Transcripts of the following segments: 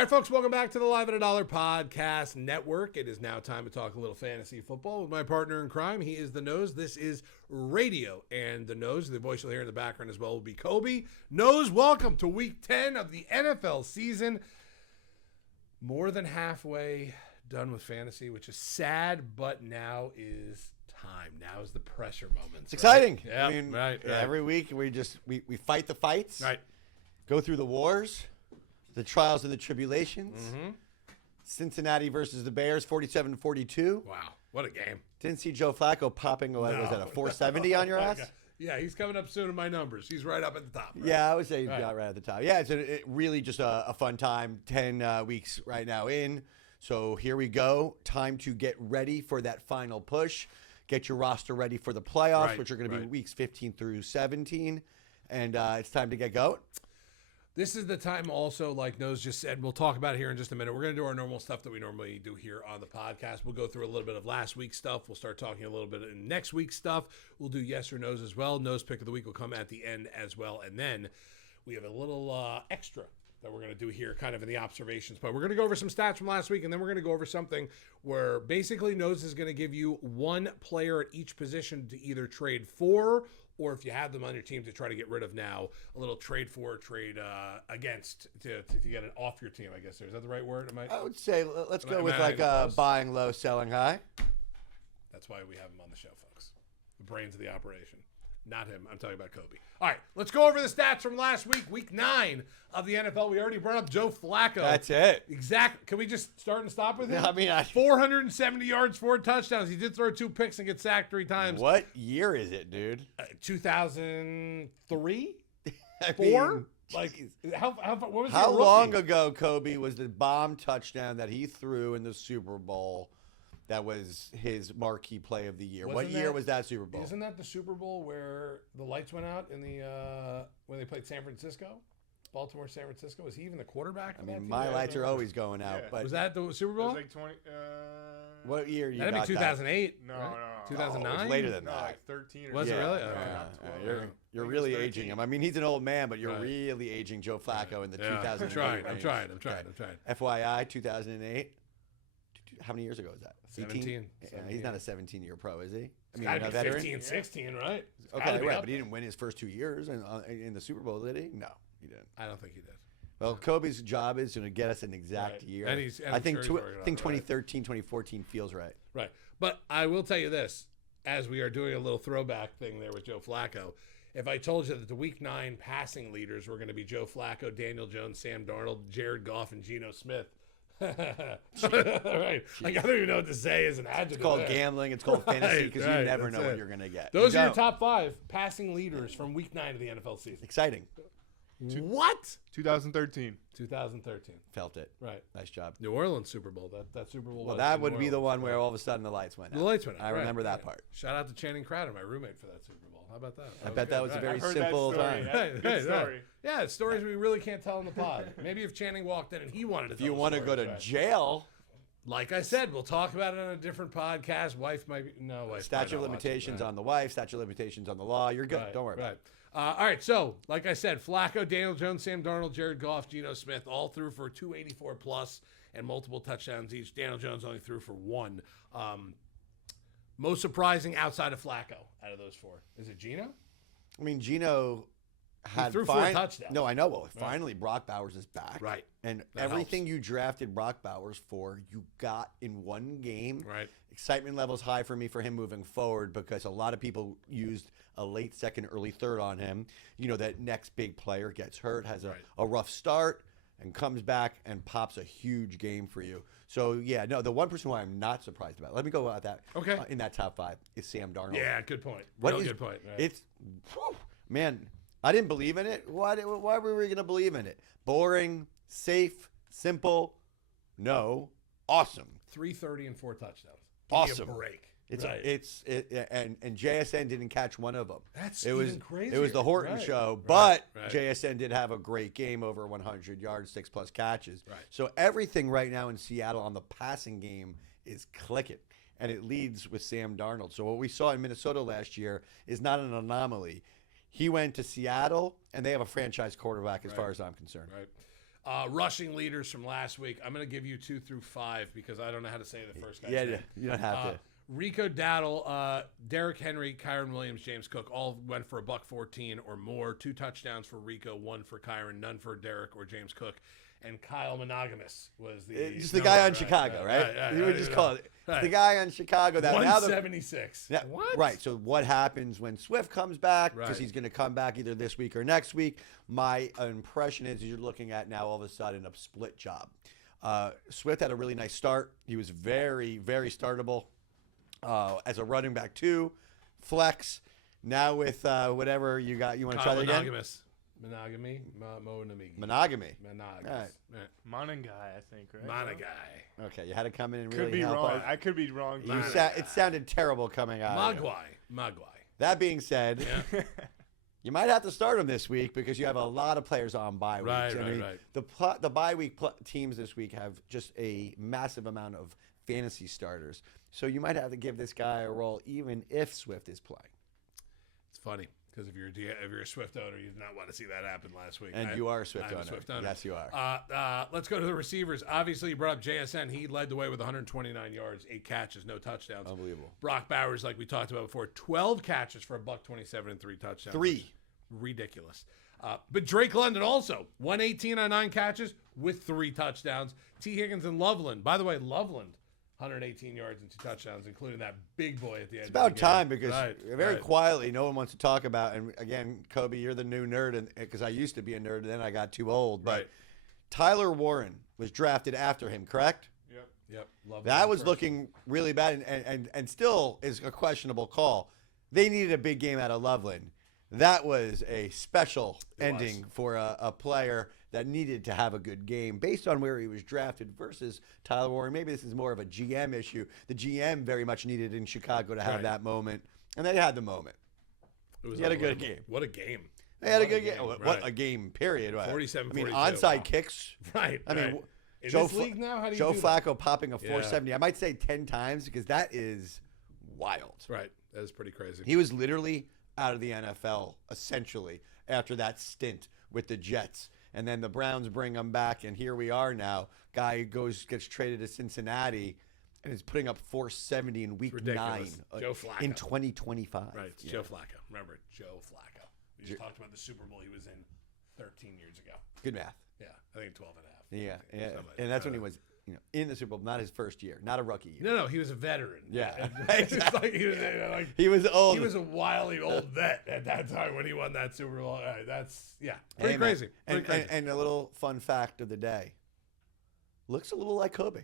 All right, folks, welcome back to the Live at a Dollar Podcast Network. It is now time to talk a little fantasy football with my partner in crime. He is the Nose. This is radio. And the Nose, the voice you'll hear in the background as well, will be Kobe. Nose, welcome to week 10 of the NFL season. More than halfway done with fantasy, which is sad, but now is time. Now is the pressure moment. It's exciting. Yeah, I mean, right. every week we fight the fights, Right. go through the wars, the trials and the tribulations. Mm-hmm. Cincinnati versus the Bears, 47-42. Wow, what a game. Didn't see Joe Flacco popping, was that a 470 on your ass? Yeah, he's coming up soon in my numbers. He's right up at the top. Right? Yeah, I would say right at the top. Yeah, it's really just a fun time. 10 weeks right now in. So here we go. Time to get ready for that final push. Get your roster ready for the playoffs, which are going to be weeks 15 through 17. And it's time to get going. This is the time also, like Nose just said, we'll talk about it here in just a minute. We're going to do our normal stuff that we normally do here on the podcast. We'll go through a little bit of last week's stuff. We'll start talking a little bit in next week's stuff. We'll do yes or no's as well. Nose pick of the week will come at the end as well. And then we have a little extra that we're going to do here kind of in the observations. But we're going to go over some stats from last week, and then we're going to go over something where basically Nose is going to give you one player at each position to either trade for, or if you have them on your team to try to get rid of now, a little trade for, trade against to get it off your team, I guess. Is that the right word? I would say let's go with buying low, selling high. That's why we have him on the show, folks. The brains of the operation. Not him. I'm talking about Kobe. All right, let's go over the stats from last week, week 9 of the NFL. We already brought up Joe Flacco. That's it. Exactly. Can we just start and stop with him? I mean, 470 yards, 4 touchdowns. He did throw 2 picks and get sacked 3 times. What year is it, dude? 2003? I 4? mean, like, what was how your long rookie? ago, Kobe, was the bomb touchdown that he threw in the Super Bowl? That was his marquee play of the year. What year was that Super Bowl? Isn't that the Super Bowl where the lights went out in the when they played San Francisco? Baltimore, San Francisco. Was he even the quarterback? I mean, my lights are always going out. Yeah. But Was that the Super Bowl? It was like 20. What year you That'd got be 2008. No, right? no, no. 2009. Oh, it was later than No, that. like 13 or Was it something. really? Yeah, Okay. not 12. You're I think really it was aging 13. him. I mean, he's an old man, but you're Right. really aging Joe Flacco in the Yeah, 2008 I'm range. trying. FYI, 2008. How many years ago was that? 17. Yeah, he's not a 17-year pro, is he? I It's mean, gotta a be veteran. 15, 16, right? It's gotta Okay, be right, up but he there. didn't win his first 2 years in the Super Bowl, did he? No, he didn't. I don't think he did. Well, Kobe's job is going to get us an exact Right. year. And I I'm think sure he's working on it, right. 2013, 2014 feels right. Right. But I will tell you this, as we are doing a little throwback thing there with Joe Flacco, if I told you that the week 9 passing leaders were going to be Joe Flacco, Daniel Jones, Sam Darnold, Jared Goff, and Geno Smith. Right. Like, I don't even know what to say as an adjective. It's called there. gambling. It's called fantasy because you never that's know what it. you're going to get. Those You are your don't. top 5 passing leaders from week 9 of the NFL season. Exciting. What? 2013. 2013. Felt it. Right. Nice job. New Orleans Super Bowl. That Super Bowl. Well, was that in would New be the Orleans. one where all of a sudden the lights went out. The lights went out. I right, remember that right. part. Shout out to Channing Crowder, my roommate for that Super Bowl. How about that? I bet that was a good, very I've heard simple that story. time. That's a good story. Yeah, it's stories we really can't tell in the pod. Maybe if Channing walked in and he wanted to If tell you the want to go stories, to right. jail, Like I said, we'll talk about it on a different podcast. Wife might be, no, wife statute of might not watch it, limitations right. on the wife, statute of limitations on the law. You're good. Right, Don't worry about right. it. All right, so like I said, Flacco, Daniel Jones, Sam Darnold, Jared Goff, Geno Smith, all threw for 284 plus and multiple touchdowns each. Daniel Jones only threw for 1. Most surprising outside of Flacco out of those 4 is it Geno? I mean, Gino had threw 4 touchdowns. No, I know. Well, finally, Brock Bowers is back. Right. And That everything you drafted Brock Bowers for, you got in one game. Right. Excitement levels high for me for him moving forward because a lot of people used a late second, early third on him. You know, that next big player gets hurt, has a rough start, and comes back and pops a huge game for you. So, yeah, no, the one person who I'm not surprised about, let me go about that. Okay. In that top 5 is Sam Darnold. Yeah, good point. What Real is- good point. Right. It's, whew, man, I didn't believe in it. Why were we going to believe in it? Boring, safe, simple, no, awesome. 330 and 4 touchdowns. Give me Awesome. a break. It's Right. and JSN didn't catch one of them. That's it was even crazier. It was the Horton Right. show, Right. but Right. JSN did have a great game, over 100 yards, 6+ catches. Right. So everything right now in Seattle on the passing game is clicking, and it leads with Sam Darnold. So what we saw in Minnesota last year is not an anomaly. He went to Seattle, and they have a franchise quarterback as far as I'm concerned. Right. Rushing leaders from last week. I'm going to give you 2 through 5 because I don't know how to say the first guy's Yeah, name. you don't have to. Rico Dowdle, Derrick Henry, Kyron Williams, James Cook all went for $114 or more. 2 touchdowns for Rico, 1 for Kyron, none for Derrick or James Cook. And Kyle Monogamous was Just the guy on Chicago, right? You would just call it. It's the guy on Chicago. That now 176. What? Right. So what happens when Swift comes back? Because Right. he's going to come back either this week or next week. My impression is you're looking at now all of a sudden a split job. Swift had a really nice start. He was very, very startable as a running back too, flex. Now with whatever you got, you want to try that again? Monogamous. Monogamy. Monogamy. Monogamy. Monogamous. All right. Right. Monagai, I think, right? Monogai. Okay, you had to come in and Could really be help wrong. out. I could be wrong. You it sounded terrible coming out. of you. Mogwai. That being said, Yeah. you might have to start him this week because you have a lot of players on bye weeks. Right, I right, mean, right. the bye week teams this week have just a massive amount of fantasy starters. So you might have to give this guy a role even if Swift is playing. It's funny because if you're a Swift owner, you did not want to see that happen last week. And you are a Swift I'm owner. a Swift owner. Yes, you are. Let's go to the receivers. Obviously, you brought up JSN. He led the way with 129 yards, 8 catches, no touchdowns. Unbelievable. Brock Bowers, like we talked about before, 12 catches for $127 and 3 touchdowns. 3. Ridiculous. But Drake London also 118 on 9 catches with 3 touchdowns. T. Higgins and Loveland. By the way, Loveland 118 yards and 2 touchdowns, including that big boy at the end. It's about time because Right, very right. quietly, no one wants to talk about. And again, Kobe, you're the new nerd, because I used to be a nerd, and then I got too old. But Right. Tyler Warren was drafted after him, correct? Yep. Loveland That was first. looking really bad, and still is a questionable call. They needed a big game out of Loveland. That was a special ending for a player that needed to have a good game based on where he was drafted versus Tyler Warren. Maybe this is more of a GM issue. The GM very much needed in Chicago to have Right. that moment, and they had the moment. It was He had a good unbelievable. game. What a game. They had a What good game. right. What a game, period. 47, I mean, 42. onside Wow. kicks. Right. I mean, right. In Joe this league now, how do you Joe do that? Flacco popping a 470. I might say 10 times because that is wild. Right. That is pretty crazy. He was literally out of the NFL essentially after that stint with the Jets, and then the Browns bring him back, and here we are now. Guy gets traded to Cincinnati, and is putting up 470 in week Ridiculous. 9 Joe Flacco. in 2025. Right. It's Joe Flacco. Remember, Joe Flacco. We just talked about the Super Bowl he was in 13 years ago. Good math. Yeah. I think 12 and a half. Yeah, yeah. Something like And that's that. when he was, in the Super Bowl, not his first year, not a rookie year. No, he was a veteran. Yeah. It's like he was like He was old. he was a wily old vet at that time when he won that Super Bowl. All right, that's pretty Hey, man. crazy. Pretty And, crazy. and a little fun fact of the day. Looks a little like Kobe.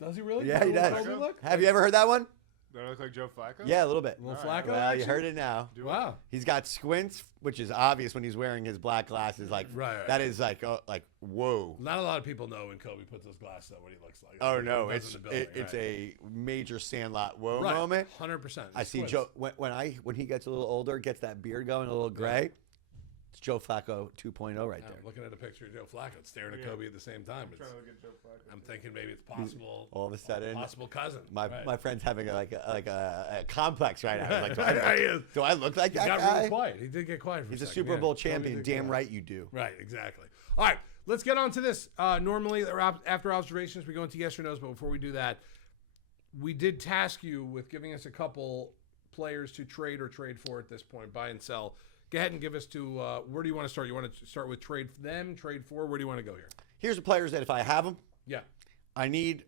Does he really? Yeah, he Does does. Kobe look? Have you ever heard that one? Do I look like Joe Flacco? Yeah, a little bit. Little All right. Flacco? Well, you action? heard it now. Wow. He's got squints, which is obvious when he's wearing his black glasses. Like Right. that is like whoa. Not a lot of people know when Kobe puts those glasses on what he looks like. Oh He no, does it's in the building, it's right. a major Sandlot whoa Right. moment. 100%. I see Joe when he gets a little older, gets that beard going, a little gray. It's Joe Flacco 2.0 right I'm there. looking at a picture of Joe Flacco staring at Yeah. Kobe at the same time. I'm trying to look at Joe Flacco. I'm thinking maybe it's possible. All of a sudden, Possible cousin. my Right. my friend's having a complex right now. He's like, He is. do I look like He that got guy? really quiet. He did get quiet for He's a a second. Super Yeah. Bowl Kobe champion. did get Damn quiet. right you do. Right, exactly. All right, let's get on to this. Normally, after observations, we go into yes or no's, but before we do that, we did task you with giving us a couple players to trade or trade for at this point, buy and sell. Go ahead and give us to where do you want to start? You want to start with trade them, trade for? Where do you want to go here? Here's the players that if I have them, Yeah. I need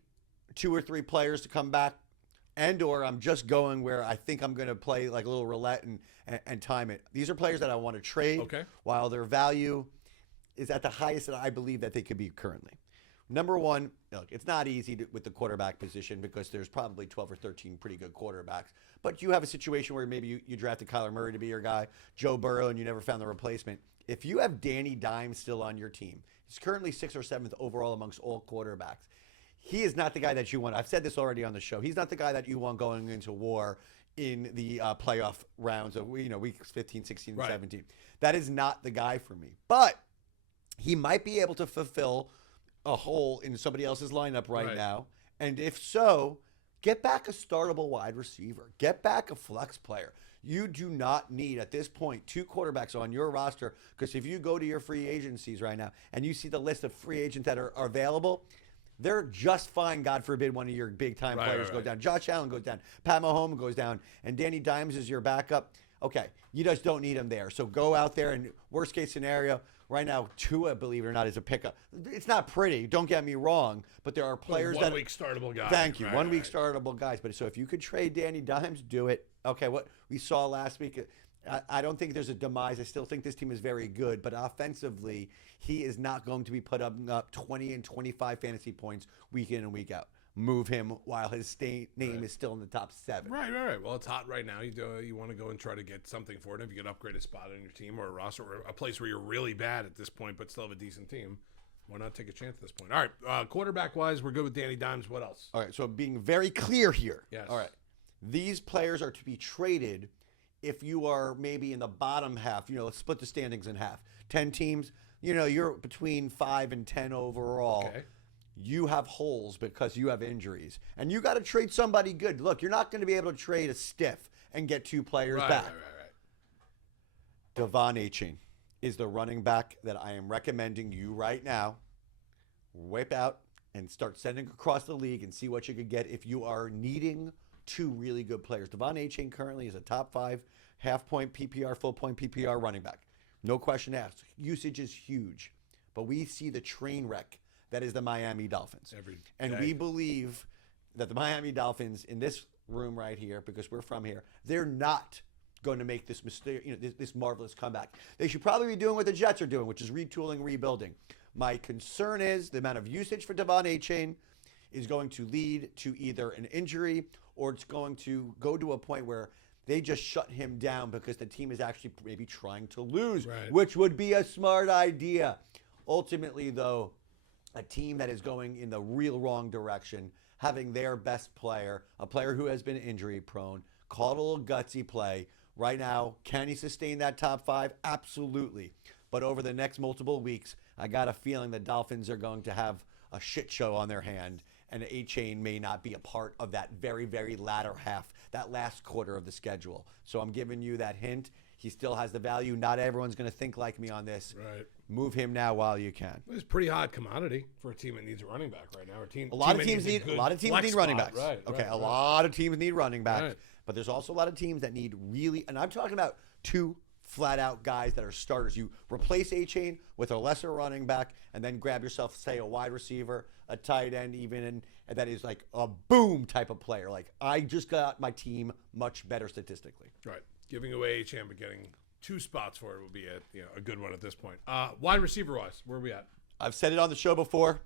2 or 3 players to come back, or I'm just going where I think I'm going to play like a little roulette and time it. These are players that I want to trade Okay. while their value is at the highest that I believe that they could be currently. Number one, look, it's not easy with the quarterback position because there's probably 12 or 13 pretty good quarterbacks. But you have a situation where maybe you drafted Kyler Murray to be your guy, Joe Burrow, and you never found the replacement. If you have Danny Dimes still on your team, he's currently 6th or 7th overall amongst all quarterbacks. He is not the guy that you want. I've said this already on the show. He's not the guy that you want going into war in the playoff rounds of weeks 15, 16, and Right. 17. That is not the guy for me. But he might be able to fulfill a hole in somebody else's lineup right Right. now. And if so, Get back a startable wide receiver. Get back a flex player. You do not need, at this point, 2 quarterbacks on your roster, because if you go to your free agencies right now and you see the list of free agents that are available, they're just fine. God forbid one of your big-time players goes down. Josh Allen goes down. Pat Mahomes goes down. And Danny Dimes is your backup. Okay, you just don't need him there. So go out there and worst-case scenario, right now, Tua, believe it or not, is a pickup. It's not pretty. Don't get me wrong. But there are players that... One-week startable guys. Thank you. One-week startable guys. But so if you could trade Danny Dimes, do it. Okay, what we saw last week, I don't think there's a demise. I still think this team is very good. But offensively, he is not going to be put up 20 and 25 fantasy points week in and week out. Move him while his name is still in the top 7. Right. Well, it's hot right now. You want to go and try to get something for it. If you can upgrade a spot on your team or a roster or a place where you're really bad at this point but still have a decent team, why not take a chance at this point? All right, quarterback-wise, we're good with Danny Dimes. What else? All right, so being very clear here. Yes. All right. These players are to be traded if you are maybe in the bottom half. Let's split the standings in half. 10 teams, you're between 5 and 10 overall. Okay. You have holes because you have injuries. And you got to trade somebody good. Look, you're not going to be able to trade a stiff and get 2 players back. Right. Devon Achane is the running back that I am recommending you right now. Whip out and start sending across the league and see what you could get if you are needing 2 really good players. Devon Achane currently is a top 5 half-point PPR, full-point PPR running back. No question asked. Usage is huge. But we see the train wreck that is the Miami Dolphins. And we believe that the Miami Dolphins in this room right here, because we're from here, they're not going to make this mistake, this marvelous comeback. They should probably be doing what the Jets are doing, which is retooling, rebuilding. My concern is the amount of usage for Devon Achane is going to lead to either an injury or it's going to go to a point where they just shut him down because the team is actually maybe trying to lose, which would be a smart idea. Ultimately, though, a team that is going in the real wrong direction, having their best player, a player who has been injury prone, called a little gutsy play. Right now, can he sustain that top 5? Absolutely. But over the next multiple weeks, I got a feeling the Dolphins are going to have a shit show on their hand, and Achane may not be a part of that very, very latter half, that last quarter of the schedule. So I'm giving you that hint. He still has the value. Not everyone's going to think like me on this. Right. Move him now while you can. It's a pretty hot commodity for a team that needs a running back right now. A lot of teams need running backs. A lot of teams need running backs. Right. But there's also a lot of teams that need really, and I'm talking about 2 flat-out guys that are starters. You replace Achane with a lesser running back and then grab yourself, say, a wide receiver, a tight end even, and that is like a boom type of player. Like, I just got my team much better statistically. Right. Giving away Achane but getting 2 spots for it would be a good one at this point. Wide receiver-wise, where are we at? I've said it on the show before.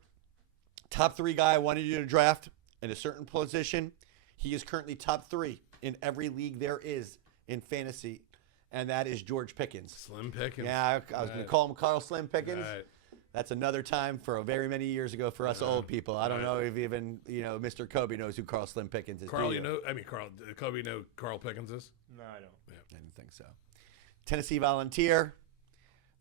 Top 3 guy I wanted you to draft in a certain position. He is currently top 3 in every league there is in fantasy, and that is George Pickens. Slim Pickens. Yeah, I was going to call him Carl Slim Pickens. Right. That's another time for a very many years ago for us old people. I don't know if even Mr. Kobe knows who Carl Slim Pickens is. Carl, Kobe know Carl Pickens is? No, I don't. Yeah. I didn't think so. Tennessee Volunteer.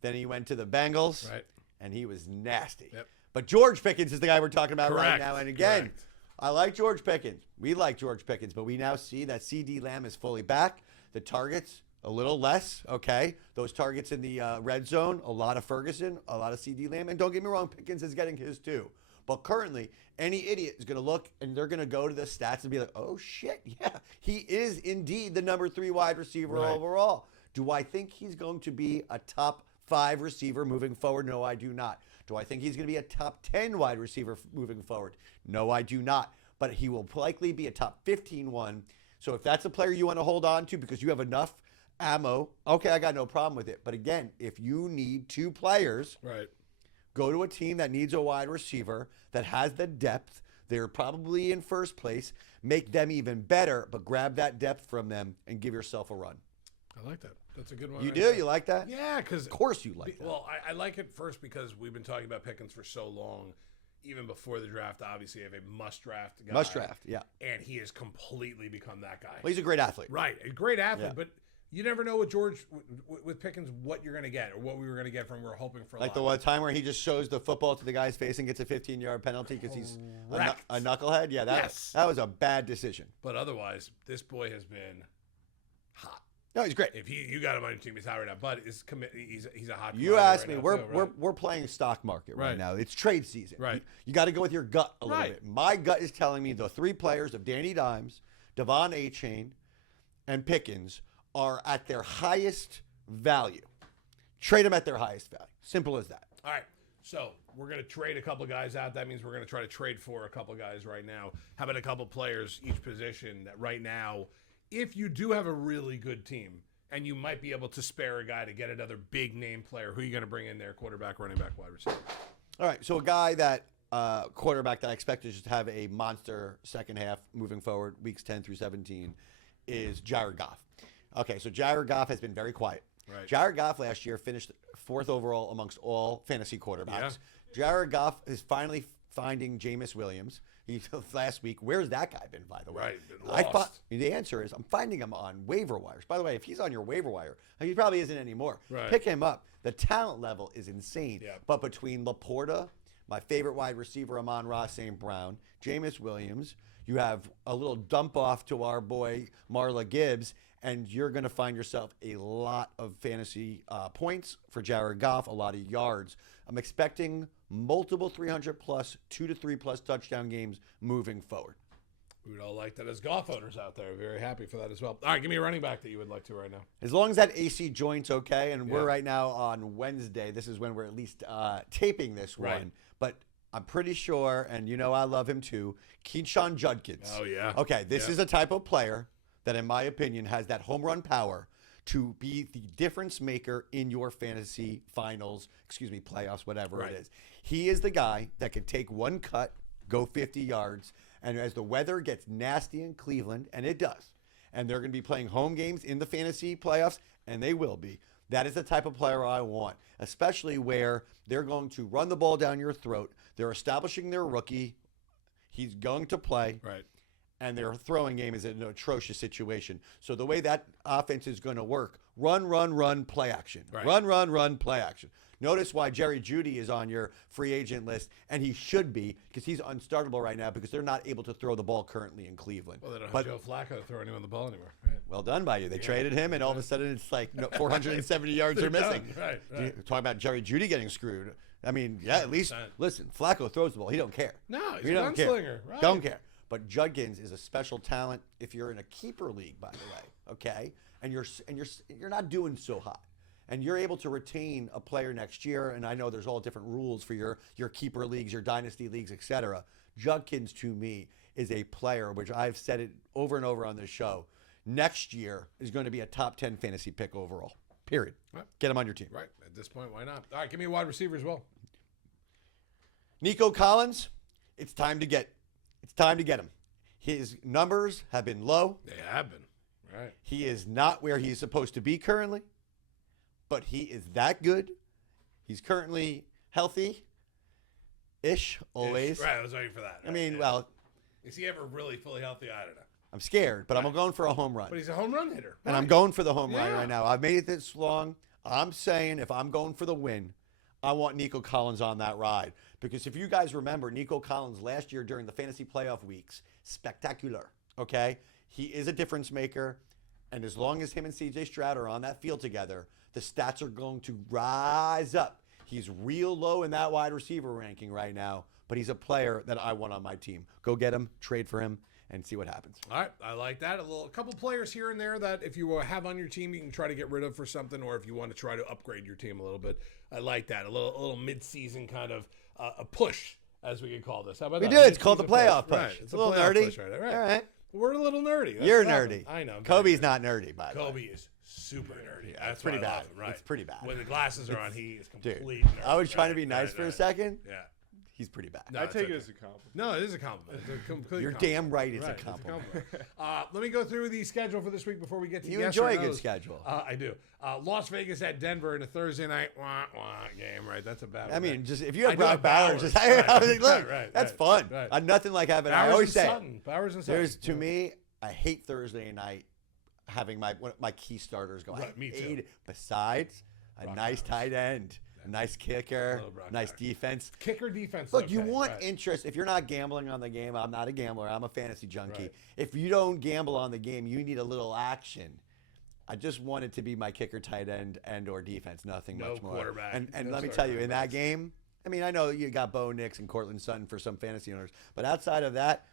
Then he went to the Bengals. Right. And he was nasty. Yep. But George Pickens is the guy we're talking about right Correct. now. And again, Correct. I like George Pickens. We like George Pickens, but we now see that CD Lamb is fully back. The targets, a little less, okay? Those targets in the red zone, a lot of Ferguson, a lot of CD Lamb. And don't get me wrong, Pickens is getting his too. But currently, any idiot is going to look and they're going to go to the stats and be like, oh, shit, yeah, he is indeed the number 3 wide receiver overall. Do I think he's going to be a top 5 receiver moving forward? No, I do not. Do I think he's going to be a top 10 wide receiver moving forward? No, I do not. But he will likely be a top 15 one. So if that's a player you want to hold on to because you have enough ammo, okay, I got no problem with it. But again, if you need 2 players, Right. go to a team that needs a wide receiver, that has the depth. They're probably in first place. Make them even better, but grab that depth from them and give yourself a run. I like that. That's a good one. You right do? there. You like that? Yeah, because Of course you like that. Well, I like it first because we've been talking about Pickens for so long. Even before the draft, obviously, you have a must-draft guy. Must draft, yeah. And he has completely become that guy. Well, he's a great athlete. Right. A great athlete, Yeah. but you never know with George with Pickens what you're going to get or what we were going to get from. We're hoping for Like the one time where he just shows the football to the guy's face and gets a 15-yard penalty because he's Correct. a knucklehead. Yeah, that was a bad decision. But otherwise, this boy has been hot. No, he's great. If you got him on your team, he's hot right now. But he's a hot. You commodity asked right me. now, We're playing stock market right Right. now. It's trade season. Right. You got to go with your gut a little Right. bit. My gut is telling me the three players of Danny Dimes, Devon Achane, and Pickens are at their highest value. Trade them at their highest value. Simple as that. All right. So we're going to trade a couple guys out. That means we're going to try to trade for a couple guys right now. How about a couple players each position that right now, if you do have a really good team and you might be able to spare a guy to get another big name player, who are you going to bring in there? Quarterback, running back, wide receiver. All right. So a guy that quarterback that I expect to just have a monster second half moving forward, weeks 10 through 17, is Jared Goff. Okay, so Jared Goff has been very quiet. Right. Jared Goff last year finished 4th overall amongst all fantasy quarterbacks. Jared Goff is finally finding Jameis Williams. He last week. Where's that guy been, by the way? Right, lost. The answer is I'm finding him on waiver wires. By the way, if he's on your waiver wire, he probably isn't anymore. Right. Pick him up. The talent level is insane. Yeah. But between Laporta, my favorite wide receiver, Amon-Ra St. Brown, Jameis Williams, you have a little dump off to our boy Marla Gibbs, and you're going to find yourself a lot of fantasy points for Jared Goff, a lot of yards. I'm expecting multiple 300-plus, 2 to 3-plus touchdown games moving forward. We would all like that as golf owners out there. Very happy for that as well. All right, give me a running back that you would like to right now. As long as that AC joint's okay, and we're Yeah. right now on Wednesday. This is when we're at least taping this Right. one. But I'm pretty sure, and you know I love him too, Keyshawn Judkins. Oh, yeah. Okay, this Yeah. is a type of player that, in my opinion, has that home run power to be the difference maker in your fantasy playoffs, whatever Right. it is. He is the guy that can take one cut, go 50 yards, and as the weather gets nasty in Cleveland, and it does, and they're going to be playing home games in the fantasy playoffs, and they will be, that is the type of player I want, especially where they're going to run the ball down your throat. They're establishing their rookie. He's going to play. Right. And their throwing game is in an atrocious situation. So the way that offense is going to work, run, play action. Right. Run, play action. Notice why Jerry Jeudy is on your free agent list, and he should be, because he's unstartable right now because they're not able to throw the ball currently in Cleveland. Well, they don't But have Joe Flacco to throw anyone the ball anymore. Right. well done by you. They traded him, and all of a sudden it's like 470 yards are missing. Right. Talking about Jerry Jeudy getting screwed. I mean, yeah, at least, 100%. listen, Flacco throws the ball. He don't care. No, he's He a don't care. gunslinger. Right. Don't care. But Judkins is a special talent if you're in a keeper league, by the way, okay? And you're not doing so hot. And you're able to retain a player next year, and I know there's all different rules for your keeper leagues, your dynasty leagues, etc. Judkins, to me, is a player, which I've said it over and over on this show, next year is going to be a top 10 fantasy pick overall, period. Right. Get him on your team. Right. At this point, why not? All right, give me a wide receiver as well. Nico Collins, it's time to get him. His numbers have been low. They have been. Right. He is not where he's supposed to be currently, but he is that good. He's currently healthy-ish, always. Right, I was waiting for that. I mean, yeah. well, Is he ever really fully healthy? I don't know. I'm scared, but I'm going for a home run. But he's a home run hitter. And I'm Right. going for the home run Yeah. right now. I've made it this long. I'm saying if I'm going for the win, I want Nico Collins on that ride. Because if you guys remember, Nico Collins last year during the fantasy playoff weeks, spectacular, okay? He is a difference maker. And as long as him and CJ Stroud are on that field together, the stats are going to rise up. He's real low in that wide receiver ranking right now, but he's a player that I want on my team. Go get him, trade for him, and see what happens. All right, I like that. A couple players here and there that if you have on your team, you can try to get rid of for something, or if you want to try to upgrade your team a little bit. I like that. A little mid-season kind of a push, as we could call this. How about We that? do. It's called the Mid-season playoff push. Right. It's a little playoff nerdy. push right there. Right. All right. We're a little nerdy. That's You're what happened. nerdy. I know. I'm Kobe's very not nerdy, by nerdy. the way. Kobe is super nerdy. Yeah, That's it's pretty why I bad. love him, right? It's pretty bad. When the glasses are on, he is Dude, complete nerd. I was trying to Right, be nice right, for a right. second. Yeah. He's pretty bad. No, I it's take okay. it as a compliment. No, it is a compliment. It's a complete You're compliment. damn right it's Right, a compliment. Let me go through the schedule for this week before we get to You yes enjoy or a good no's. schedule. I do. Las Vegas at Denver in a Thursday night game, right? That's a bad one. I mean, right? just if you have I do Brock have Bowers, just Bowers. I was like, look, Right, that's right, fun. right. Nothing like having. I Bowers always and say, Sutton. Bowers and Sutton. to me, I hate Thursday night. having one of my key starters go. Right, I me too. hate it. Besides, a Brock nice Bowers. tight end, a nice kicker, Little Brock nice Bowers. defense. Kicker defense. Look, you okay, want right. interest. If you're not gambling on the game, I'm not a gambler. I'm a fantasy junkie. Right. If you don't gamble on the game, you need a little action. I just want it to be my kicker, tight end, and/or defense. Nothing No much more. quarterback. And No let me star tell you, in that game, I mean, I know you got Bo Nix and Cortland Sutton for some fantasy owners, but outside of that,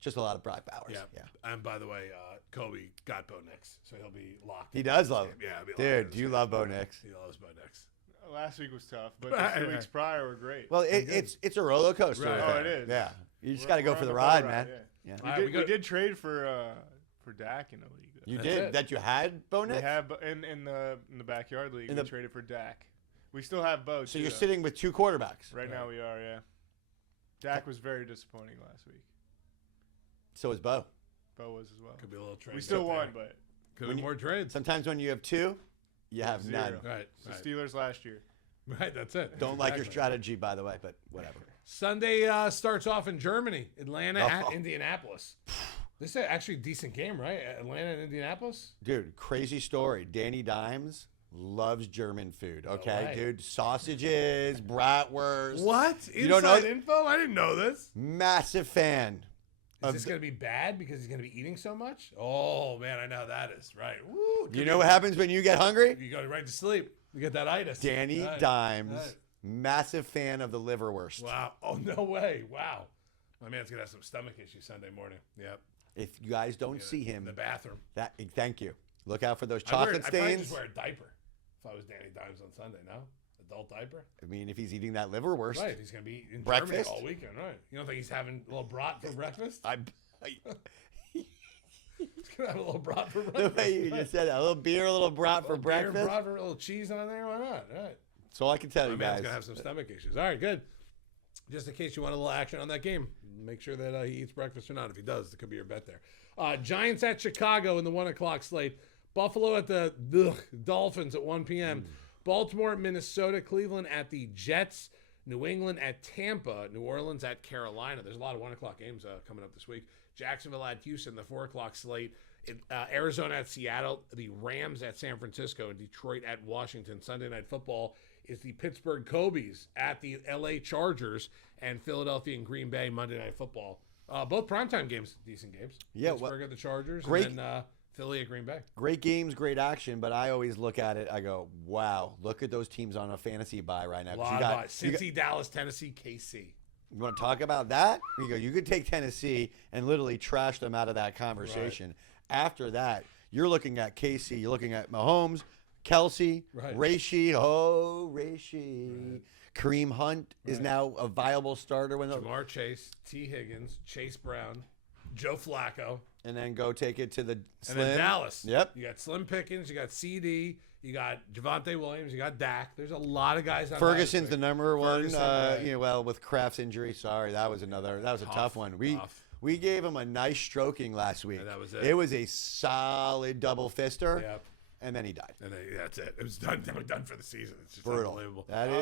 just a lot of Brock Bowers. Yeah. And by the way, Kobe got Bo Nix, so he'll be locked. He in does this love game. him. Yeah, he'll be locked in Dude, this do you game. love Bo Nix? He loves Bo Nix. Last week was tough, but the 2 weeks prior were great. Well, it's a roller coaster. Right. with Oh, him. it is. Yeah, you just We're- got to go we're for on the boat ride, man. Yeah. Yeah. We, All right, did, we did trade for Dak in the league. You That's did it. that. You had Bo We Nix? have in the backyard league. In We the- traded for Dak. We still have Bo. So too, you're though. sitting with two quarterbacks. Right now we are. Yeah. Dak was very disappointing last week. So is Bo. Bo was as well. Could be a little trade. We still up won, there. but Could When be you- more trades. Sometimes when you have two, you have Zero. none. Right. it's the Right. Steelers last year. Right. That's it. Don't like your Exactly. strategy, by the way, but whatever. Sunday starts off in Germany, Atlanta at Oh. Indianapolis. This is actually a decent game, right? Atlanta and Indianapolis. Dude, crazy story. Danny Dimes loves German food. Okay, way. dude, sausages, bratwurst. What? You don't know- Inside info? I didn't know this. Massive fan. Is Of this the- going to be bad because he's going to be eating so much? Oh, man, I know how that is. Right. Woo, You know what happens when you get hungry? You go right to sleep. You get that itis. Danny Right, Dimes, right. massive fan of the liverwurst. Wow. Oh, no way. Wow. My man's going to have some stomach issues Sunday morning. Yep. If you guys don't see In him, the bathroom. thank you. Look out for those I'd wear- chocolate I'd probably stains. just wear a diaper if I was Danny Dimes on Sunday, no? Adult diaper? I mean, if he's eating that liverwurst, Right. He's going to be in Germany Breakfast? all weekend, right? You don't think he's having a little brat for breakfast? I He's going to have a little brat for the breakfast. way you just said that, a little beer, a little brat for Little beer, breakfast. brat, for a little cheese on there. Why not? All right. That's all I can tell My you man's guys. gonna have some stomach issues. All right, good. Just in case you want a little action on that game, make sure that he eats breakfast or not. If he does, it could be your bet there. Giants at Chicago in the 1 o'clock slate. Buffalo at the Dolphins at 1 p.m. Baltimore at Minnesota. Cleveland at the Jets. New England at Tampa. New Orleans at Carolina. There's a lot of 1 o'clock games coming up this week. Jacksonville at Houston, the 4 o'clock slate. Arizona at Seattle. The Rams at San Francisco. And Detroit at Washington. Sunday Night Football is the Pittsburgh Kobe's at the LA Chargers, and Philadelphia and Green Bay Monday Night Football. Both primetime games, decent games. Yeah, Pittsburgh at the Chargers, great- and then Philly at Green Bay. Great games, great action, but I always look at it. I go, "Wow, look at those teams on a fantasy buy right now." A 'Cause lot you of got- buys. you got- Cincy, Dallas, Tennessee, KC. You want to talk about that? You go. You could take Tennessee and literally trash them out of that conversation. After that, you're looking at KC. You're looking at Mahomes, Kelsey, Right. Reishi. Oh, Reishi. Kareem Hunt is now a viable starter when Jamar Chase, T. Higgins, Chase Brown, Joe Flacco, and then go take it to the and Slim. then Dallas. Yep. You got Slim Pickens, you got CD, you got Javante Williams, you got Dak. There's a lot of guys on Ferguson's the that. number one. Ferguson, right. Well, with Kraft's injury, sorry, that was a tough one. tough. We gave him a nice stroking last week. And that was it. It was a solid double fister, Yep. and then he died. And that's it. It was done. They were done for the season. It's just Brutal. unbelievable. That Romeo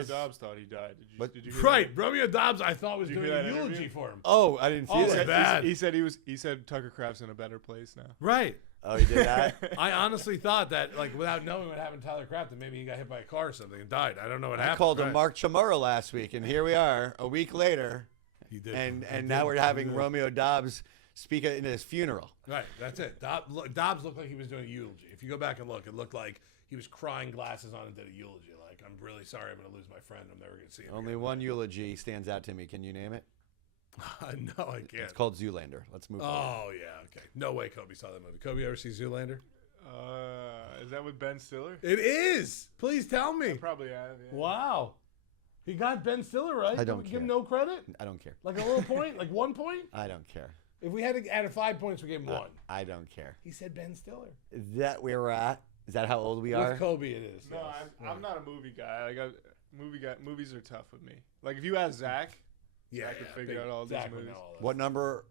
is. Dobbs thought he died. But- Did you hear Right, Romeo Dobbs. I thought was Did you doing hear a that eulogy interview? for him. Oh, I didn't see Oh, that. bad. He said Tucker Kraft's in a better place now. Right. Oh, he did that. I honestly thought that, like, without knowing what happened to Tyler Kraft, that maybe he got hit by a car or something and died. I don't know what I happened. called him Right. Mark Chamorro last week, and here we are a week later, He did. and He now did. we're He having did. Romeo Dobbs speak in his funeral. Right, that's it. Dobbs looked like he was doing a eulogy. If you go back and look, it looked like he was crying glasses on and did a eulogy. Like, I'm really sorry I'm going to lose my friend. I'm never going to see him Only one eulogy stands out to me. Can you name it? again. No, I can't. It's called Zoolander. Let's move on. Oh, yeah, okay. No way Kobe saw that movie. Kobe ever see Zoolander? Is that with Ben Stiller? It is. Please tell me. Probably have. Yeah. Wow. He got Ben Stiller right. I don't Give care. him no credit. I don't care. Like a little point, like 1 point. I don't care. If we had to add 5 points, we gave him one. I don't care. He said Ben Stiller. Is that where we're at? Is that how old we are? With Kobe, it is. No, yes. I'm not a movie guy. Movies are tough with me. Like if you ask Zach, Yeah, I could yeah, figure big- out all these Zach would movies. know all those. What number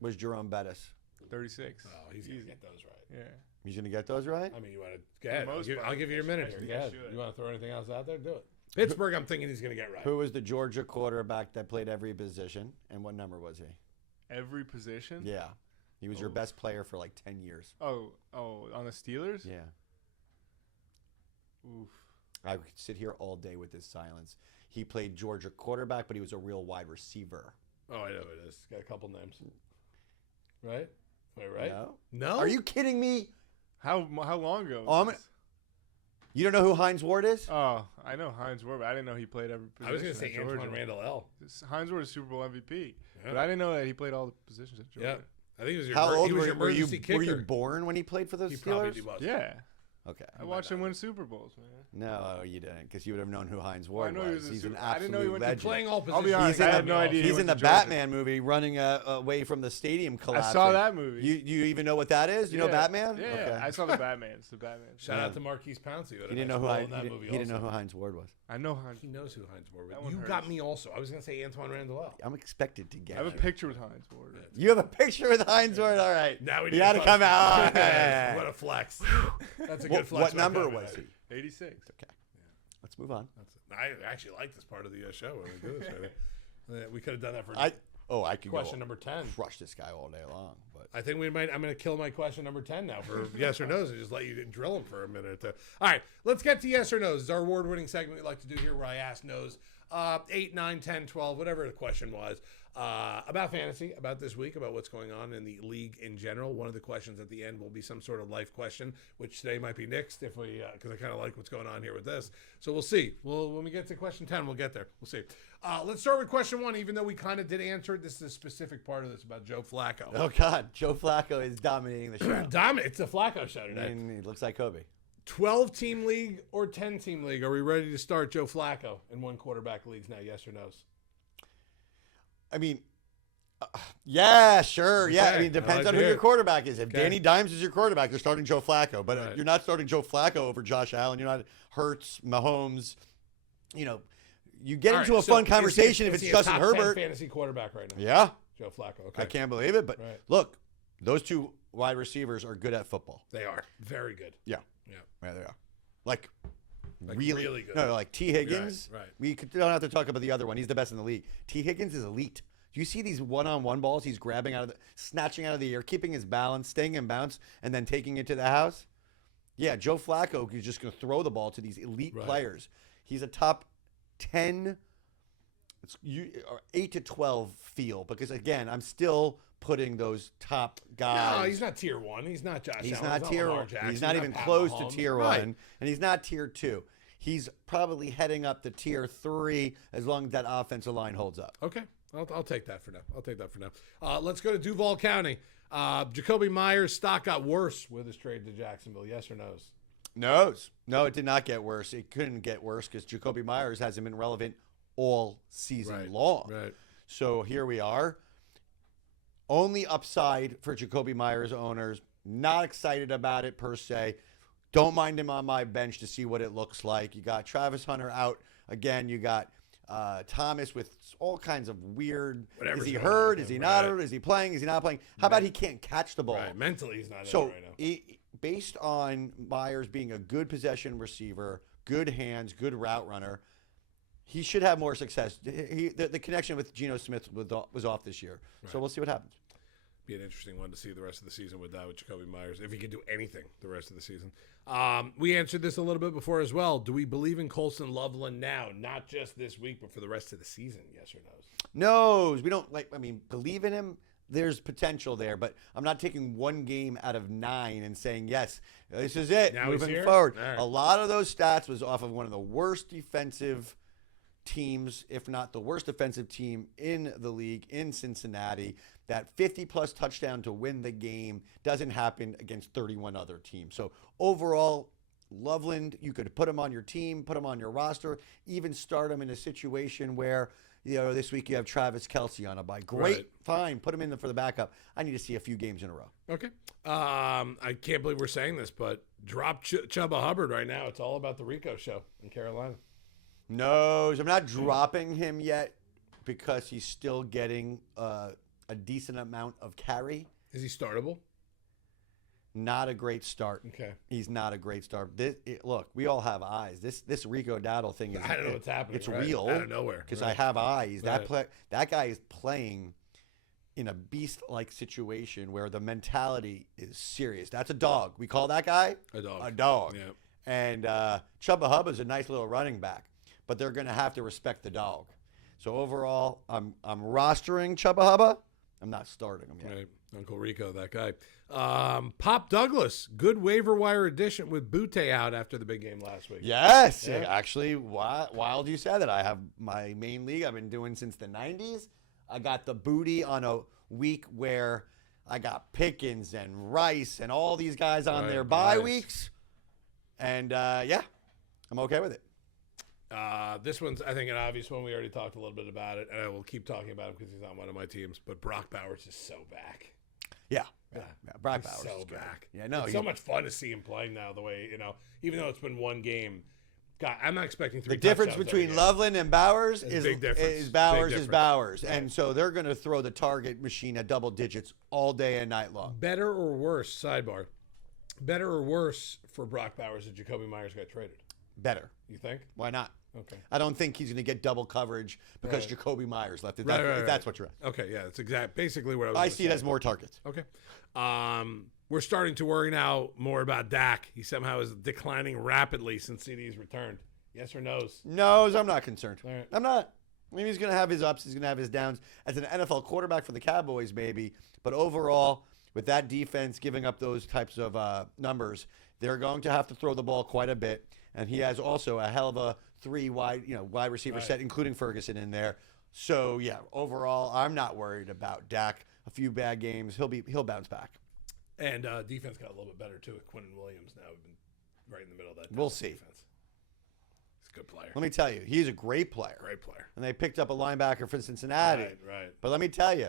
was Jerome Bettis? 36. Oh, he's gonna Easy. get those right. Yeah. He's gonna get those right. I mean, you want to go ahead? most I'll part, give you your minute I here. think Go I ahead. should. You want to throw anything else out there? Do it. Pittsburgh, I'm thinking he's gonna get right. Who was the Georgia quarterback that played every position, and what number was he? Every position. Yeah, He was your best player for like 10 years. Oh, on the Steelers? Yeah. Oof. I could sit here all day with this silence. He played Georgia quarterback, but he was a real wide receiver. Oh, I know it is. Got a couple names. Right? Wait, right? No? No? Are you kidding me? How long ago? Oh, was this? You don't know who Hines Ward is? Oh, I know Hines Ward, but I didn't know he played every position. I was going to say at Georgia. Antoine Randall L. Hines Ward is Super Bowl MVP, Yeah. but I didn't know that he played all the positions at Georgia. Yeah. I think it was your, How old he was were, your were you? emergency kicker. Were you born when he played for the He Steelers? probably was. Yeah. Okay. I watched him win Super Bowls, man. No, you didn't, because you would have known who Hines Ward know he was. was a He's an super- I didn't know he absolute went to legend. Playing all positions. I'll be honest, He's in I the- had no idea. he He's in went the to Georgia. Batman movie, running away from the stadium collapsing. I saw that movie. You even know what that is? You know Batman? Yeah, Okay. I saw the Batman. It's the Batman. Shout Yeah. out to Marquise Pouncey. He didn't know who in that movie he didn't know also. who Hines Ward was. I know Hines. He knows who Hines Ward That was. one You hurts. got me also. I was going to say Antoine Randall L. I'm expected to I get have a it. picture with Hines Ward. You have a picture with Hines Ward? All right. Now we You got to come out. Yes, what a flex. That's a good flex. What by number Kevin. was he? 86. Okay. Let's move on. I actually like this part of the show when we do this. We could have done that for I could question go number 10. crush this guy all day long, but I think we might. I'm going to kill my question number 10 now for yes or no's and just let you drill them for a minute or two. All right, let's get to yes or no's. It's our award-winning segment we like to do here where I ask no's 8, 9, 10, 12, whatever the question was, about fantasy, about this week, about what's going on in the league in general. One of the questions at the end will be some sort of life question, which today might be nixed if we, because I kind of like what's going on here with this. So we'll see. When we get to question 10, we'll get there. We'll see. Let's start with question 1, even though we kind of did answer it. This is a specific part of this about Joe Flacco. oh god, Joe Flacco is dominating the show. It's the Flacco show today. And he looks like Kobe. 12-team league or 10-team league? Are we ready to start Joe Flacco in one quarterback leagues now? Yes or no's? I mean, yeah, sure. Yeah, I Okay. mean, it depends I like on to who hear your it. quarterback is. If Okay. Danny Dimes is your quarterback, you're starting Joe Flacco. But Right. you're not starting Joe Flacco over Josh Allen. You're not Hurts, Mahomes. You know, you get All into right, a so fun is conversation if is it's he a Justin top 10 Herbert. fantasy quarterback right now. Yeah, Joe Flacco. Okay. I can't believe it. But Right. look, those two wide receivers are good at football. They are very good. Yeah, Yeah. yeah, they are. Like really, really good. No, like T. Higgins. Right. We don't have to talk about the other one. He's the best in the league. T. Higgins is elite. Do you see these one-on-one balls he's grabbing snatching out of the air, keeping his balance, staying in bounce, and then taking it to the house? Yeah, Joe Flacco is just going to throw the ball to these elite Right. players. He's a top 10, or 8 to 12 feel, because again, I'm still putting those top guys. No, he's not tier 1. He's not Josh He's Allen. not tier Lamar 1. Jackson. He's not even Pat close Mahomes. to tier Right. 1, and he's not tier 2. He's probably heading up to tier 3 as long as that offensive line holds up. Okay. I'll take that for now. Let's go to Duval County. Jacoby Myers' stock got worse with his trade to Jacksonville. Yes or no's? No's. No, it did not get worse. It couldn't get worse because Jacoby Myers hasn't been relevant all season long. Right. So here we are. Only upside for Jacoby Myers owners. Not excited about it per se. Don't mind him on my bench to see what it looks like. You got Travis Hunter out again. You got Thomas with all kinds of weird. Whatever's Is he going on hurt? with Is he him, not right. hurt? Is he playing? Is he not playing? How about he can't catch the ball? Right. Mentally, he's not So, in it right now. based on Myers being a good possession receiver, good hands, good route runner, he should have more success. The connection with Geno Smith was off this year. So we'll see what happens. Be an interesting one to see the rest of the season with Jacoby Myers, if he can do anything the rest of the season. We answered this a little bit before as well. Do we believe in Colson Loveland now? Not just this week, but for the rest of the season? Yes or no's? No, we don't believe in him. There's potential there, but I'm not taking one game out of 9 and saying, yes, this is it, Now he's moving here? forward. All right. A lot of those stats was off of one of the worst defensive teams, if not the worst defensive team in the league in Cincinnati. That 50-plus touchdown to win the game doesn't happen against 31 other teams. So overall, Loveland, you could put him on your team, put him on your roster, even start him in a situation where, this week you have Travis Kelce on a bye. Great, Right. fine, put him in for the backup. I need to see a few games in a row. Okay. I can't believe we're saying this, but drop Chuba Hubbard right now. It's all about the Rico show in Carolina. No, I'm not dropping him yet because he's still getting a decent amount of carry. Is he startable? Not a great start. Okay. He's not a great start. Look, we all have eyes. This Rico Dowdle thing is I don't know what's happening. It's right? real Out of nowhere. because Right. I have eyes. Right. That guy is playing in a beast-like situation where the mentality is serious. That's a dog. We call that guy A dog. a dog. Yeah. And Chuba Hubbard's a nice little running back, but they're going to have to respect the dog. So overall, I'm rostering Chuba Hubbard. I'm not starting him yet. Right. Uncle Rico, that guy. Pop Douglas, good waiver wire addition with Butte out after the big game last week. Yes, Yeah. actually, wild you said that. I have my main league I've been doing since the 90s. I got the booty on a week where I got Pickens and Rice and all these guys on Right, their bye nice. weeks. And, yeah, I'm okay with it. This one's, I think, an obvious one. We already talked a little bit about it, and I will keep talking about him because he's on one of my teams. But Brock Bowers is so back. Yeah. Brock He's Bowers so is good. back. Yeah, no, It's so much fun to see him playing now. The way even though it's been one game, God, I'm not expecting the 3 difference touchdowns between every game. Loveland and Bowers There's a is big difference. is Bowers Big is difference. Bowers, and so they're going to throw the target machine at double digits all day and night long. Better or worse? Sidebar. Better or worse for Brock Bowers that Jacoby Myers got traded? Better. You think? Why not? Okay. I don't think he's going to get double coverage because Right. Jacoby Myers left it. Right, If right, that's right. what you're at. Okay. Yeah, that's basically what I was. I gonna see it say. as more targets. Okay. We're starting to worry now more about Dak. He somehow is declining rapidly since CD's returned. Yes or no's? No, I'm not concerned. All right. I'm not. I mean, he's going to have his ups. He's going to have his downs. As an NFL quarterback for the Cowboys, maybe. But overall, with that defense giving up those types of numbers, they're going to have to throw the ball quite a bit. And he has also a hell of a wide receiver Right. set, including Ferguson in there. So yeah, overall, I'm not worried about Dak. A few bad games, he'll bounce back. And defense got a little bit better too with Quentin Williams. Now we've been right in the middle of that. We'll Dallas see. Defense. He's a good player. Let me tell you, he's a great player. Great player. And they picked up a linebacker for Cincinnati. Right. But let me tell you,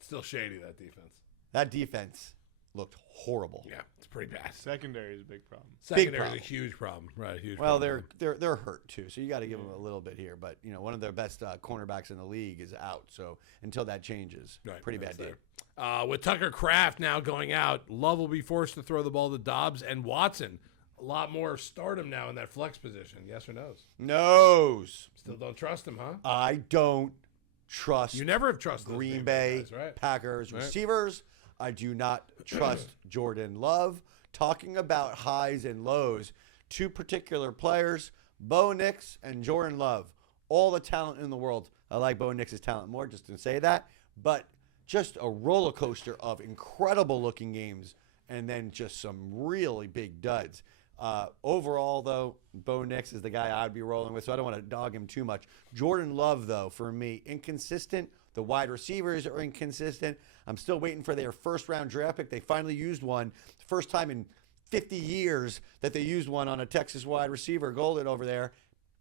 Still shady, that defense. that defense looked horrible. Yeah, it's pretty bad. Secondary is a big problem. Secondary is problem. a huge problem. Right, huge Well, problem. they're hurt too, so you got to give them a little bit here. But one of their best cornerbacks in the league is out, so until that changes, Right, pretty that's bad deal. there. With Tucker Kraft now going out, Love will be forced to throw the ball to Dobbs and Watson. A lot more stardom now in that flex position. Yes or no's? No's. Still don't trust him, huh? I don't trust You never have trusted those Green Green Bay guys, right? Packers Right. receivers. I do not trust Jordan Love. Talking about highs and lows, two particular players, Bo Nix and Jordan Love. All the talent in the world. I like Bo Nix's talent more, just to say that. But just a roller coaster of incredible looking games and then just some really big duds. Overall, though, Bo Nix is the guy I'd be rolling with, so I don't want to dog him too much. Jordan Love, though, for me, inconsistent. The wide receivers are inconsistent. I'm still waiting for their first-round draft pick. They finally used one. First time in 50 years that they used one on a Texas wide receiver, Golden over there.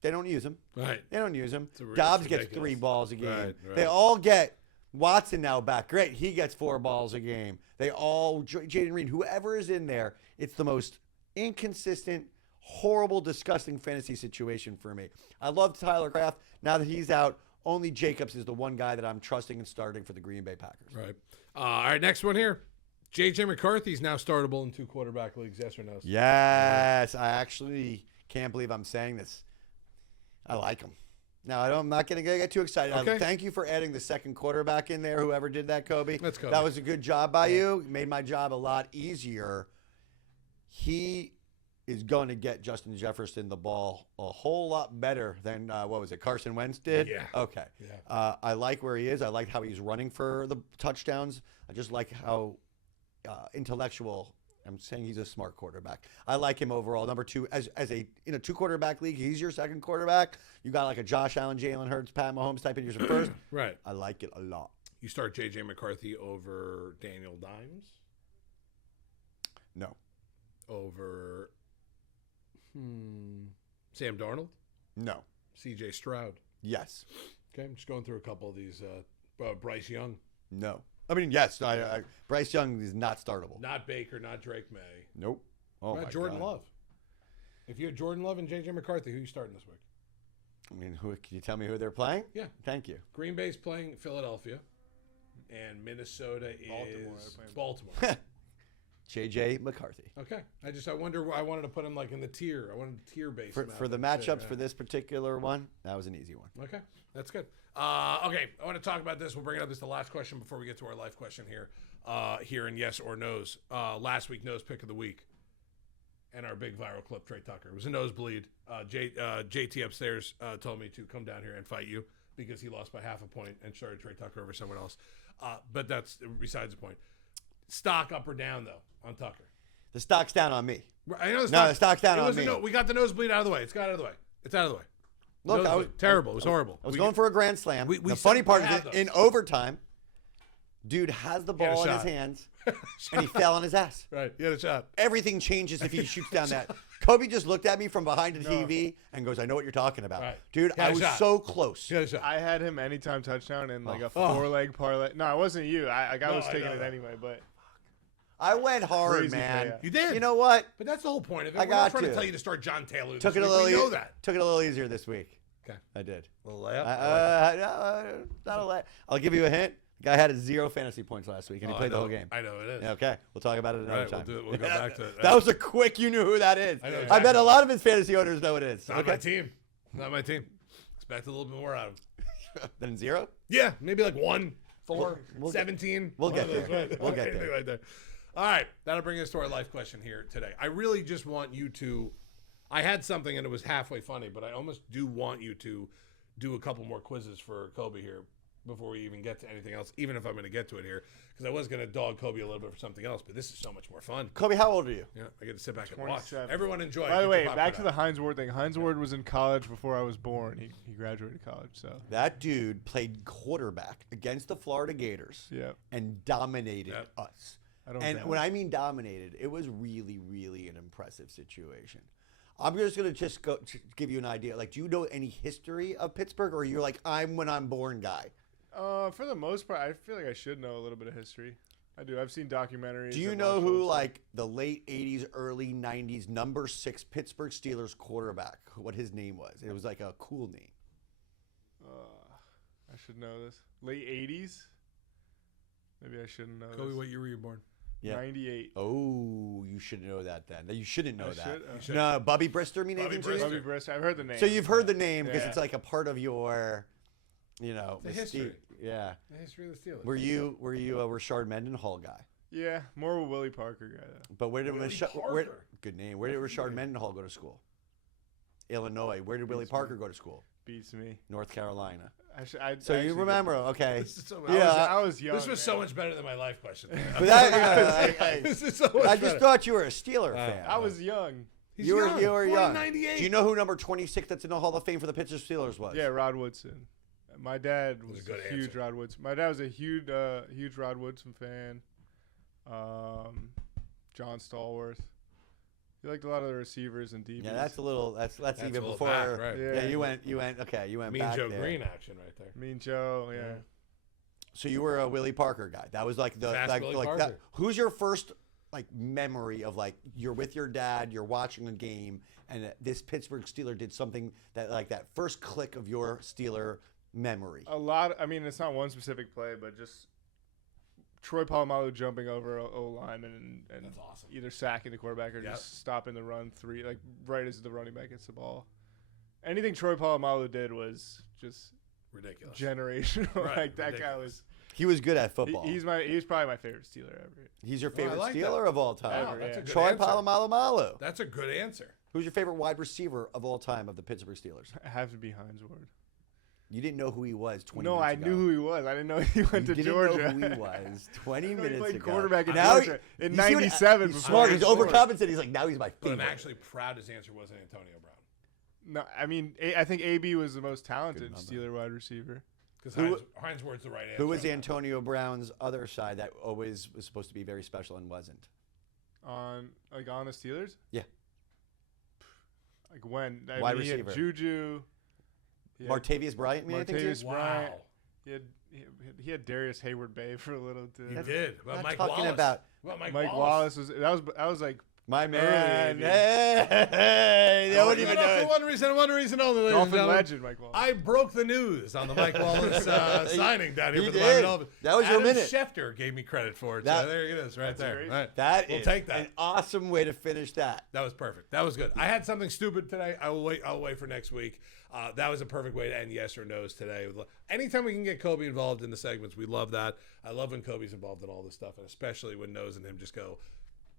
They don't use him. Right. They don't use him. It's Dobbs gets ridiculous. 3 balls a game. Right. They all get Watson now back. Great. He gets 4 balls a game. They all, Jaden Reed, whoever is in there, it's the most inconsistent, horrible, disgusting fantasy situation for me. I love Tyler Kraft. Now that he's out, only Jacobs is the one guy that I'm trusting and starting for the Green Bay Packers. Right. All right, next one here. J.J. McCarthy's now startable in 2 quarterback leagues. Yes or no? Yes. I actually can't believe I'm saying this. I like him. Now, I'm not going to get too excited. Okay. Thank you for adding the second quarterback in there, whoever did that, Kobe. That's Kobe. That was a good job by you. Made my job a lot easier. He is going to get Justin Jefferson the ball a whole lot better than, Carson Wentz did? Yeah. Okay. Yeah. I like where he is. I like how he's running for the touchdowns. I just like how intellectual. I'm saying he's a smart quarterback. I like him overall. Number 2, as a in a 2 quarterback league, he's your second quarterback. You got like a Josh Allen, Jalen Hurts, Pat Mahomes type in your first. Right. I like it a lot. You start J.J. McCarthy over Daniel Dimes? No. Over Sam Darnold? No. C.J. Stroud? Yes. Okay, I'm just going through a couple of these. Bryce Young? No. I mean, yes. Bryce Young is not startable. Not Baker, not Drake May. Nope. Oh, Not my Jordan God. Love. If you had Jordan Love and J.J. McCarthy, who are you starting this week? I mean, can you tell me who they're playing? Yeah. Thank you. Green Bay's playing Philadelphia, and Minnesota Baltimore, is they're playing Baltimore. J.J. McCarthy. Okay. I wonder. I wanted to put him like in the tier. I wanted to tier base him out For the there. matchups Yeah. for this particular one, that was an easy one. Okay, that's good. Okay, I want to talk about this. We'll bring it up. This is the last question before we get to our life question here. Here in yes or no's. Last week, nose pick of the week. And our big viral clip, Trey Tucker. It was a nosebleed. JT upstairs told me to come down here and fight you because he lost by half a point and started Trey Tucker over someone else. But that's besides the point. Stock up or down, though, on Tucker? The stock's down on me. I know the stock's down on me. We got the nosebleed out of the way. It's got out of the way. It's out of the way. Look, I was terrible. It was horrible. I was going for a grand slam. we The funny said part we is have that those. in overtime, dude has the He had a ball in his shot. hands, and he fell on his ass. Right. You had a shot. Everything changes if he shoots down that. Kobe just looked at me from behind the TV and goes, I know what you're talking about. Right. Dude, He had I a was shot. so close. You had a shot. I had him anytime touchdown and like a Oh. 4-leg parlay. No, it wasn't you. I No, was I taking know it that. anyway, but I went hard, Crazy man. player. You did. You know what? But that's the whole point of it. I We're not got trying to to. tell you to start John Taylor. Took this it a week. little. We know that. Took it a little easier this week. Okay. I did. A little layup. Not a lot. I'll give you a hint. Guy had 0 fantasy points last week, and he Oh, played I the whole know. game. I know it is. Yeah, okay, we'll talk about it another Right, we'll time. do it. We'll go back to it. That was a quick. You knew who that is. I know I exactly. bet a lot of his fantasy owners know what it is. Not Okay. my team. Not my team. Expect a little bit more out of him. Then 0. Yeah, maybe like 1, 4, We'll get- 17. we'll One get of those, there. right? We'll get Anything there. like that. All right, that'll bring us to our life question here today. I really just want you to. I had something and it was halfway funny, but I almost do want you to do a couple more quizzes for Kobe here before we even get to anything else, even if I'm going to get to it here, because I was going to dog Kobe a little bit for something else, but this is so much more fun. Kobe, how old are you? Yeah, I get to sit back and watch. 27. Everyone enjoy. by the Get way, your back to popcorn the out. Heinz Ward thing. Heinz Ward was in college before I was born. He graduated college, so That dude played quarterback against the Florida Gators yeah. and dominated Yep. us. I don't. And doubt when it. I mean dominated, it was really, really an impressive situation. I'm just gonna give you an idea. Like, do you know any history of Pittsburgh, or you're like I'm when I'm born guy? For the most part, I feel like I should know a little bit of history. I do. I've seen documentaries. Do you and know watched who, old stuff. like the late '80s, early '90s number 6 Pittsburgh Steelers quarterback? What his name was? It was like a cool name. I should know this. Late '80s. Maybe I shouldn't know Kobe, this. what year were you born? Yeah. 98. Oh, you should know that then. You shouldn't know I that. should? You should. No, Bobby Brister mean Bobby anything to you? Brister. Bobby Brister. I've heard the name. So you've heard the name because Yeah. it's like a part of your, you know, The mystique. history. Yeah. The history of the Steelers. Were you a Rashard Mendenhall guy? Yeah, more of a Willie Parker guy though. But where did Willie where, Parker. good name? Where did Rashard Mendenhall go to school? Illinois. Where did Willie Beats Parker me. go to school? Beats me. North Carolina. So You remember? Okay. This is so, Yeah. I was young. This was so man. much better than my life question. But that, This is so much I just better. thought you were a Steeler fan. I was young. He's you were young. you were Born in young. 98. Do you know who number 26 that's in the Hall of Fame for the Pittsburgh Steelers was? Yeah, Rod Woodson. My dad was was a good a huge answer. Rod Woodson. My dad was a huge Rod Woodson fan. John Stallworth. He liked a lot of the receivers and DBs. Yeah, that's a little. That's That's even a little before. back, right. Yeah, you went. Okay, you went Mean back Joe there. Green action right there. Mean Joe. Yeah. So you were a Willie Parker guy. That was like the Fast like, Willie like Parker. that. Who's your first like memory of like you're with your dad, you're watching a game, and this Pittsburgh Steeler did something that like that first click of your Steeler memory? A lot. I mean, it's not one specific play, but just Troy Polamalu jumping over O lineman and That's awesome. either sacking the quarterback or Yep. just stopping the run right as the running back gets the ball. Anything Troy Polamalu did was just Ridiculous. generational. Right, Like that ridiculous. guy was. He was good at football. He's probably my favorite Steeler ever. He's your Well, I favorite like Steeler of all time. Wow, Ever, that's yeah. a good Troy answer. Polamalu. That's a good answer. Who's your favorite wide receiver of all time of the Pittsburgh Steelers? I have to be Heinz Ward. You didn't know who he was 20 No, minutes I ago. knew who he was. I didn't know he went You to didn't Georgia. know who he was 20 He minutes played ago. quarterback in Now Georgia in you see what- '97. He's before smart. he He's scored. overcompensating. He's like, now he's my But I'm favorite. actually proud his answer wasn't Antonio Brown. No, I mean, I think AB was the most talented number. Steeler wide receiver. Because Who- Heinz Ward's the right answer. Who was on that. Antonio Brown's other side that always was supposed to be very special and wasn't? On the Steelers? Yeah. Like when? I Wide mean, he had receiver. Juju. He had Martavius Bryant, mean anything to you? Martavius Wow. Bryant. He had Darius Hayward Bay for a little too. He did. But Not Mike talking Wallace. about- Well, Mike Wallace was that was like My man. dude. Hey, they wouldn't even know For it. one reason only, ladies and Dolphin gentlemen. legend, Mike Wallace. I broke the news on the Mike Wallace signing down here He for the did. Miami Dolphins. That was your Adam minute. Schefter gave me credit for it. That- So there it is, right there. great. Right. That We'll is take that. an awesome way to finish that. That was perfect. That was good. I had something stupid today. I'll wait for next week. That was a perfect way to end yes or no's today. Anytime we can get Kobe involved in the segments, we love that. I love when Kobe's involved in all this stuff, and especially when Nose and him just go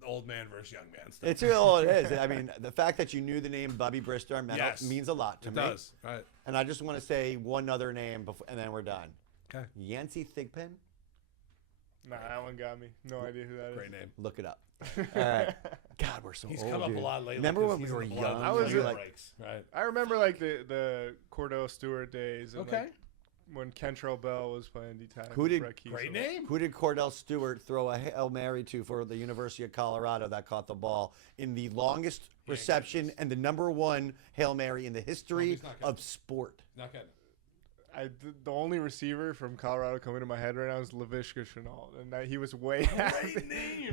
old man versus young man stuff. It's really all it is. I mean, the fact that you knew the name Bubby Brister Yes. means a lot to It me. does. Right. And I just want to say one other name before, and then we're done. Okay. Yancey Thigpen. Nah, that one got me. No idea who that is. Great name. Look it up. All right. God, we're so He's old. come up dude. a lot lately. Remember 'cause when we he's in were the young? blood. I was we were like- breaks. Right. I remember like the Cordell Stewart days. And, Okay. Like, when Kentrell Bell was playing D tackle. Who did- Brett Keith Great was- name. who did Cordell Stewart throw a Hail Mary to for the University of Colorado that caught the ball in the longest reception and the #1 Hail Mary in the history he's not good. of sport? Not good. The only receiver from Colorado coming to my head right now is Laviska Shenault, and he was way after,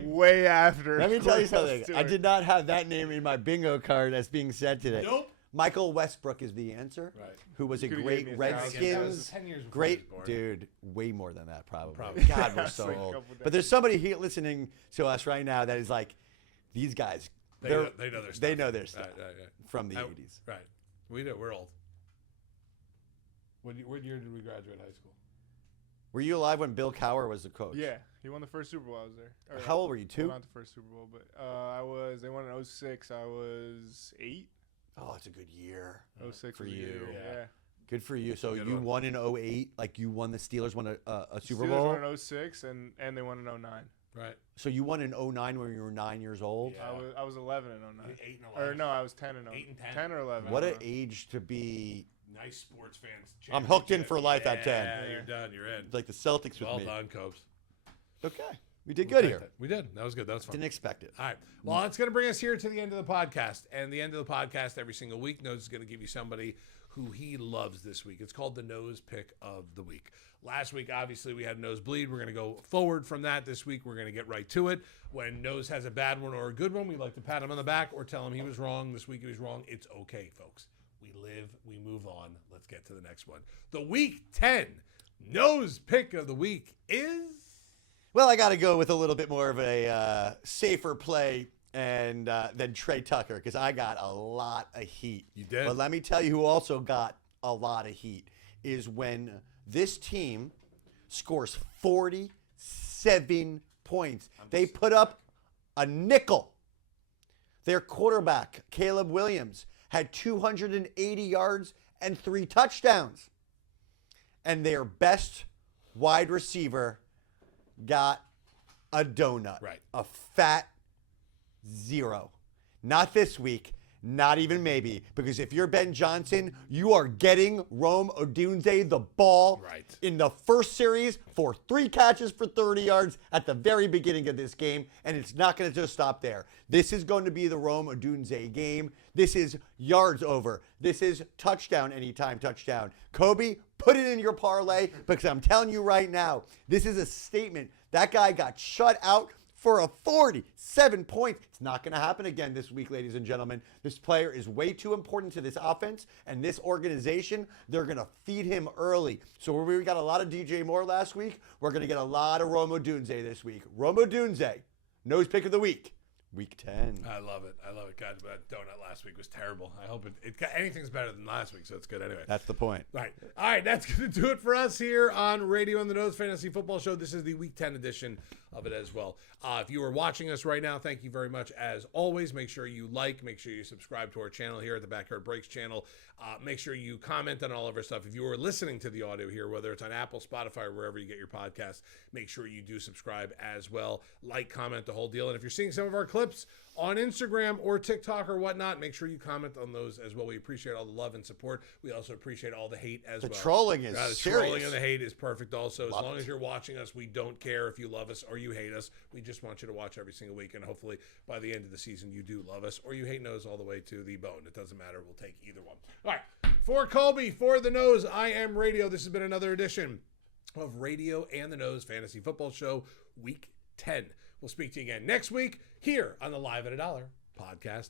way after. Let me tell you Cordell something. I Stewart. did not have that name in my bingo card as being said today. Nope. Michael Westbrook is the answer. Right. Who was a Could've great gave me 1,000. That was Redskins. 10 years before Great he was born. dude, way more than that probably. Probably. God, we're It's so like a old. couple But there's somebody here listening to us right now that is like, these guys. They know their stuff. They know their stuff Right. from the I- 80s. Right. We do. We're old. What year did we graduate high school? Were you alive when Bill Cowher was the coach? Yeah, he won the first Super Bowl. I was there. Or, How old were you? 2? well, not the first Super Bowl, but they won in 06. I was 8. Oh, it's a good year. 06 for was a good you. year, Yeah. Yeah. Good for you. So Good you one. won in 08. Like you won the Steelers won a Super Steelers Bowl. won in 06 and they won in 09. Right. So you won in 09 when you were 9 years old. Yeah. I was 11 in 09. 8 and Or 11. no, I was 10 in 09. 8 and 10. 10 or 11. What I an don't know. age to be Nice sports fans. I'm hooked in championship. for life at 10. Yeah, you're done. You're in. like the Celtics with Well me. done, Cobes. Okay. We did We'll good take here. that. We did. That was good. That was fun. Didn't expect it. All right. Well, it's going to bring us here to the end of the podcast. And the end of the podcast every single week, Nose is going to give you somebody who he loves this week. It's called the Nose Pick of the Week. Last week, obviously, we had Nosebleed. We're going to go forward from that. This week, we're going to get right to it. When Nose has a bad one or a good one, we like to pat him on the back or tell him he was wrong. This week, he was wrong. It's okay, folks. We live, we move on. Let's get to the next one. The Week 10 Nose Pick of the Week is... Well, I got to go with a little bit more of a safer play and than Trey Tucker because I got a lot of heat. You did. But let me tell you who also got a lot of heat is when this team scores 47 points. They put up a nickel. Their quarterback, Caleb Williams, had 280 yards and 3 touchdowns. And their best wide receiver got a donut. Right. A fat 0. Not this week. Not even maybe. Because if you're Ben Johnson, you are getting Rome Odunze the ball Right. in the first series for 3 catches for 30 yards at the very beginning of this game. And it's not going to just stop there. This is going to be the Rome Odunze game. This is yards over. This is touchdown anytime touchdown. Kobe, put it in your parlay because I'm telling you right now, this is a statement. That guy got shut out for a 47 points. It's not going to happen again this week, ladies and gentlemen. This player is way too important to this offense and this organization. They're going to feed him early. So we got a lot of DJ Moore last week. We're going to get a lot of Rome Odunze this week. Rome Odunze, nose pick of the week. Week 10. I love it. I love it. God, that donut last week was terrible. I hope anything's better than last week, so it's good anyway. That's the point. Right. All right, that's going to do it for us here on Radio on the Nose Fantasy Football Show. This is the Week 10 edition of it as well. If you are watching us right now, thank you very much. As always, make sure you like, make sure you subscribe to our channel here at the Backyard Breaks channel. Make sure you comment on all of our stuff. If you are listening to the audio here, whether it's on Apple, Spotify, or wherever you get your podcasts, make sure you do subscribe as well. Like, comment, the whole deal. And if you're seeing some of our clips on Instagram or TikTok or whatnot, make sure you comment on those as well. We appreciate all the love and support. We also appreciate all the hate as The well. trolling is The serious. trolling and the hate is perfect also. As Love long it. as you're watching us, we don't care if you love us or you hate us. We just want you to watch every single week. And hopefully by the end of the season, you do love us or you hate Nose all the way to the bone. It doesn't matter. We'll take either one. All right. For Colby, for the Nose, I am Radio. This has been another edition of Radio and the Nose Fantasy Football Show, Week 10. We'll speak to you again next week here on the Live at a Dollar podcast.